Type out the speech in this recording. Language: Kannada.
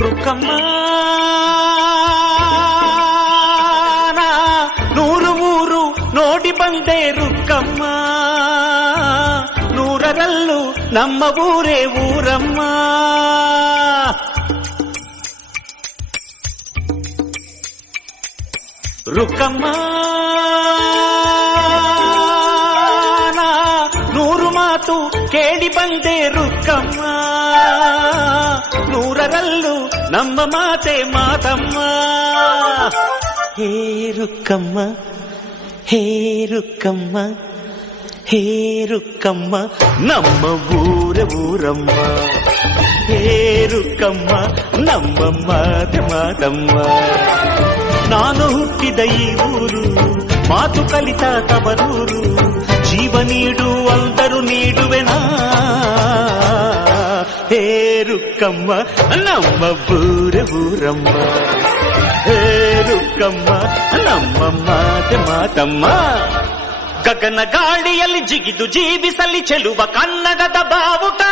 ರುಕ್ಕಮ್ಮ ನೂರು ಊರು ನೋಡಿ ಬಂದೆ ರುಕ್ಕಮ್ಮ, ನೂರರಲ್ಲೂ ನಮ್ಮ ಊರೇ ಊರಮ್ಮ. ರುಕ್ಕಮ್ಮ ನೂರು ಮಾತು ಕೇಳಿ ಬಂದೆ ರುಕ್ಕಮ್ಮ, ನೂರರಲ್ಲೂ ನಮ್ಮ ಮಾತೆ ಮಾತಮ್ಮ. ಹೇ ರುಕ್ಕಮ್ಮ, ಹೇ ರುಕ್ಕಮ್ಮ, ಹೇ ರುಕ್ಕಮ್ಮ, ನಮ್ಮ ಊರ ಊರಮ್ಮ. ಹೇ ರುಕ್ಕಮ್ಮ, ನಮ್ಮ ಮಾತೆ ಮಾತಮ್ಮ. ನಾನು ಹುಟ್ಟಿದ ಈ ಊರು, ಮಾತು ಕಲಿತ ತವರೂರು, ಜೀವ ನೀಡು ಅಂದರು ನೀಡುವೆನಾ. ಹೇ ರುಕ್ಕಮ್ಮ, ನಮ್ಮ ಊರ ಊರಮ್ಮ. ಹೇ ರುಕ್ಕಮ್ಮ, ನಮ್ಮ ಮಾತೆ ಮಾತಮ್ಮ. ಗಗನ ಗಾಳಿಯಲ್ಲಿ ಜಿಗಿದು ಜೀವಿಸಲಿ ಚೆಲುವ ಕನ್ನಡದ ಬಾವುಟ.